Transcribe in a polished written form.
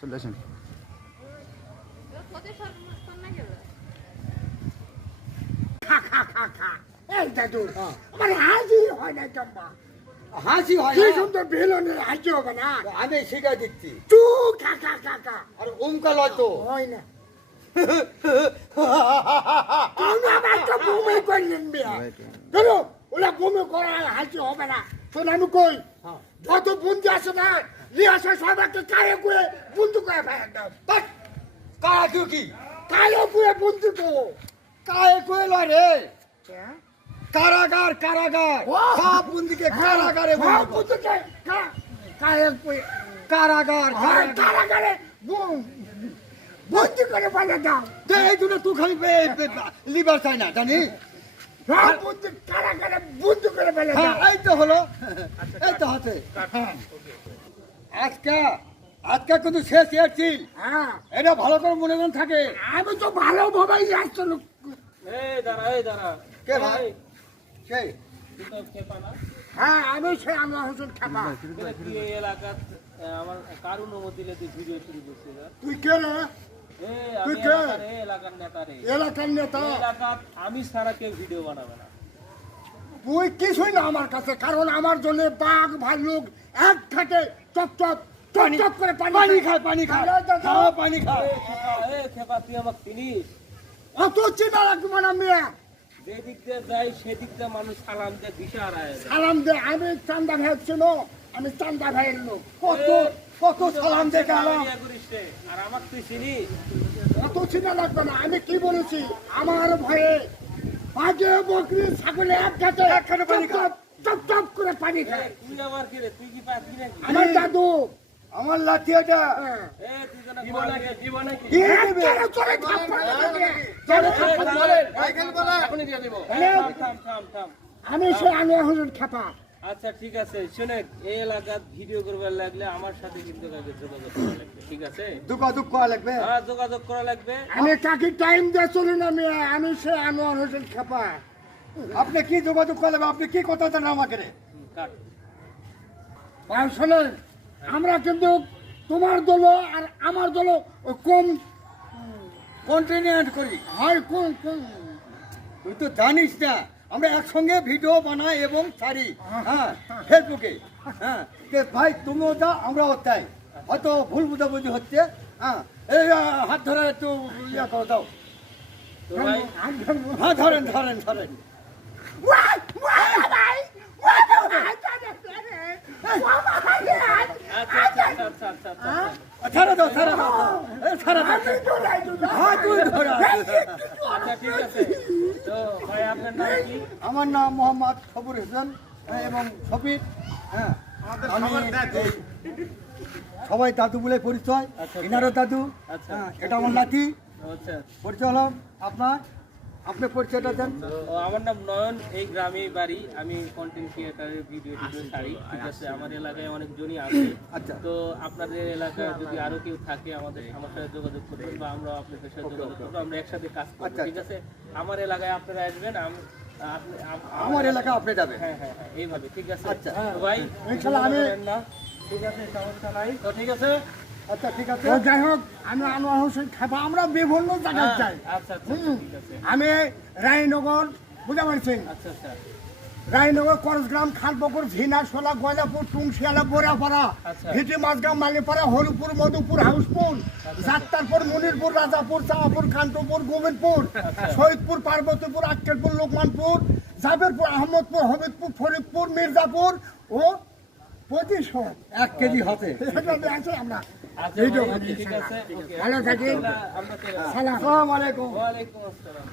চলে আসেন। এই দাদু আমার হাসি হয় না চম্পা, হাসি হয় কি না? সুন্দর বেলুনে হাসি হবে না। আমি শিখাই দিচ্ছি। তু খা খা খা খা আর ওমকা লয় তো। হয় না। তুমি আমার তো বমি করলেন বিয়া ধরো ওরা বমি করা হাসি হবে না। শোন আমি কই হ্যাঁ। যত বন্ধু আছে না রিয়াসা সবাইকে কায়ে কুয়ে বন্ধু করে ফেলে দাও। বাট কারা কেউ কি? কায়ে কুয়ে বন্ধু তো কায়ে কয়ে লয় রে। কারাগার কারাগার সব বন্দিকে কারাগারে বন্দি কর। বন্ধুকে কায়ে কুয়ে কারাগার কারাগারে বন্ধু করে ফেলে দাও। এই দুটো তুই খালি লিভার চাই না জানি। সব বন্ধু কারাগারে বন্ধু করে ফেলে হ্যাঁ দাও। এই তো হলো, এই তো হাতে। আজকে আজকে কিন্তু শেষ এসছি, হ্যাঁ এটা ভালো করে মনে মনে থাকে। আমি তো ভালোভাবেই যাচ্ছি। এই দাঁড়া কে ভাই? সেই তুই তো খেপা না? হ্যাঁ আমি সে আমরা হোসেন খাবা। বলে তুই এই এলাকাত আমার কার অনুমতি দিলে তুই ভিডিও শুরু করছিস? তুই কে রে? আমি তুই কে? এলাকার নেতা রে। এলাকার নেতা। এই এলাকাত আমি ছাড়া কেউ ভিডিও বানাবে না। তুই কিছুই না আমার কাছে, কারণ আমার জন্য বাঘ ভাল্লুক এক খাটে চপ চপ চপ চপ করে পানি খায় পানি খায় খাওয়া পানি খায়। খেপা তুই আমাকে চিনিস? অত চিনা লাগবে না মেয়ে। যেদিক দিয়ে যাই সেদিক দিয়ে মানুষ সালাম দিয়ে দিশা হারায় যায়। সালাম দে, আমি চান্দা ভাই ছিল, আমি চান্দা ভাইয়ের লোক। কত কত সালাম দেখে আলাম। ইয়া করিস রে। আর আমাকে তুই চিনিস? অত চিনা লাগবে না। আমি কি বলেছি, আমার ভয়ে বাঘে বকরি ছাগলে এক ঘাটে একখানে পানি খায়। চপ চপ করে পানি এই, খায়। তুই আমার কি রে? তুই কি পাবি নাকি? আমার দাদু আমার লাঠি এটা হ্যাঁ। তুই যেন জীবনে কি? কি এক দিবে? টাকা চলে থাপ্পড় মারবে। থাম। আমি সে আনোয়ার হোসেন খাপা। আচ্ছা ঠিক আছে, শোনেন, এই এলাকাত ভিডিও করবার লাগলে আমার সাথে কিন্তু কাউকে যোগাযোগ করা লাগবে, ঠিক আছে? দুঃখ দুঃখ করা লাগবে। হ্যাঁ, যোগাযোগ করা লাগবে। আমি কাকি টাইম দিয়ে চলি না মেয়ে, আমি সে আনোয়ার হোসেন খাপা। আপনি কি যোগাযোগ করা লাগবে? আপনি কি কথা জানেন আমাকে রে? কাট। আর শোনেন, আমরা কিন্তু তোমার দল আর আমার দল কম কন্টিনিউট করি। হয় কোন কোন তুই তো জানিস না আমরা একসঙ্গে ভিডিও বানাই এবং ছাড়ি, হ্যাঁ, ফেসবুকে। হ্যাঁ, তে ভাই তুমিও যা আমরাও তাই, হয়তো ভুল বুঝাবুঝি হচ্ছে। হ্যাঁ, এই হাত ধরে একটু ইয়া করে দাও। তো ভাই, হ্যাঁ ধরেন ধরেন ধরেন। ছাড়া দাও ছাড়া দাও, ছাড়া দাও। হ্যাঁ তুই ধরা। আচ্ছা ঠিক আছে। তো ভাই আপনার নাম কি? আমার নাম মোহাম্মদ সবুর হোসেন এবং শফিক। হ্যাঁ, আমি এই সবাই দাদু বলে পরিচয়। আচ্ছা। এনারও দাদু। আচ্ছা। হ্যাঁ, এটা আমার নাতি। আচ্ছা, পরিচয় হলাম আপনার, আপনি পরিচয়টা দেন। তো আমার নাম নয়ন, এই গ্রামে বাড়ি। আমি কন্টেন্ট ক্রিয়েটারের ভিডিও ছাড়ি, ঠিক আছে? আমার এলাকায় অনেকজনই আছে। আচ্ছা। তো আপনাদের এলাকায় যদি আরো কেউ থাকে আমার সাথে যোগাযোগ করবেন বা আমরা আপনাদের সাথে যোগাযোগ করবো, আমরা একসাথে কাজ করবো, আচ্ছা, ঠিক আছে? আমার এলাকায় আপনারা আসবেন, আমার এলাকা আপনি যাবেন। হ্যাঁ, এইভাবে, ঠিক আছে? আচ্ছা। তো ভাই ইনশাল্লাহ আমি- না, ঠিক আছে, সমস্যা নাই। তো ঠিক আছে। আচ্ছা ঠিক আছে। তো যাই হোক, আমি আনোয়ার হোসেন খাপা, আমরা বিভিন্ন জায়গায় যাই। আচ্ছা, ঠিক আছে। আমি রায়নগর, বুঝতে পারছেন, আচ্ছা, রায়নগর, করসগ্রাম, খালপুকুর, ঝিনা, সোলা, গয়লাপুর, টুংশিয়ালা, বোরাপাড়া, আচ্ছা। ভিটি, মাঝগ্রাম, মালিপাড়া, হরিপুর, মধুপুর, হাউসপুর, যাত্রারপুর, মুনিরপুর, রাজাপুর, চাঁপাপুর, কান্তপুর, গোবিন্দপুর, শহীদপুর, পার্বতীপুর, আক্কেলপুর, লোকমানপুর, জাবেরপুর, আহমদপুর, হবিবপুর, ফরিদপুর, মির্জাপুর ও প্রতিশোধ 1 কেজি হাতে। এভাবে আছে আমরা আচ্ছা ভিডিও ভাই, বানিয়ে ঠিক আছে, ওকে। ভালো থাকি। আমরা চলে সালাম। আসসালামু আলাইকুম। ওয়ালাইকুম আসসালাম।